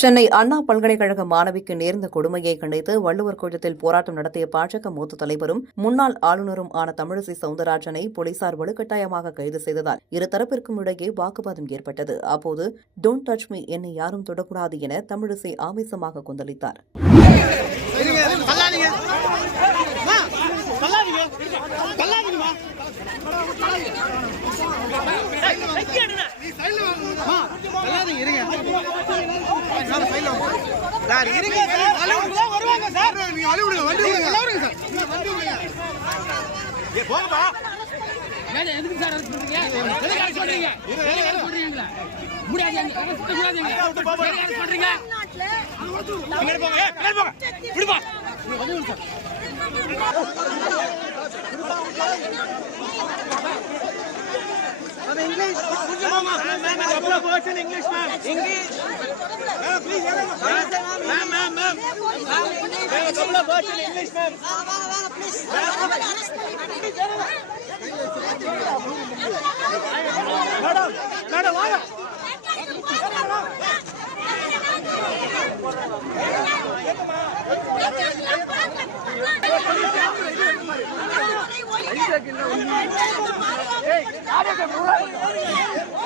சென்னை அண்ணா பல்கலைக்கழக மாணவிக்கு நேர்ந்த கொடுமையை கண்டித்து வள்ளுவர் கோட்டத்தில் போராட்டம் நடத்திய பாஜக மூத்த தலைவரும் முன்னாள் ஆளுநரும் ஆன தமிழிசை சவுந்தரராஜனை போலீசார் வலுக்கட்டாயமாக கைது செய்ததால் இருதரப்பிற்கும் இடையே வாக்குவாதம் ஏற்பட்டது. அப்போது டோன்ட் டச் மீ, என்னை யாரும் தொடக்கூடாது என தமிழிசை ஆவேசமாக கொந்தளித்தார். English, couple of words in English, ma'am. English. Please, ma'am. A couple of words in English, ma'am. Please. Madam, madam.